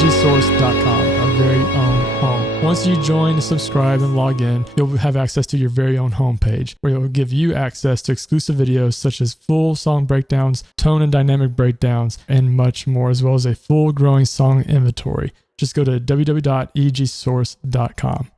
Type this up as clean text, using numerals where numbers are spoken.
EG2Amp.com, our very own home. Once you join, subscribe, and log in, you'll have access to your very own homepage, where it will give you access to exclusive videos such as full song breakdowns, tone and dynamic breakdowns, and much more, as well as a full growing song inventory. Just go to www.egsource.com.